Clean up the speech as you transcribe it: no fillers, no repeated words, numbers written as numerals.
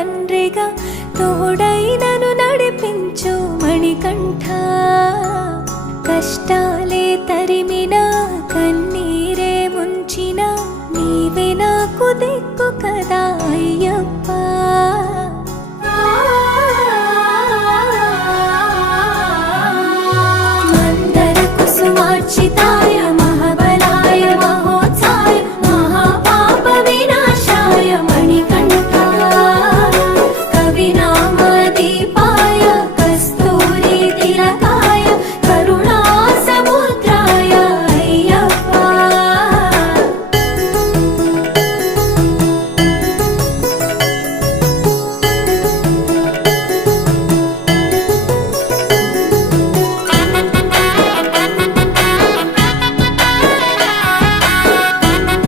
తండ్రిగా తోడై నన్ను నడిపించు మణికంఠ. కష్టాలే తరిమినా కన్నీరే ముంచిన నీవే నాకు దిక్కు కదా అయ్యప్ప.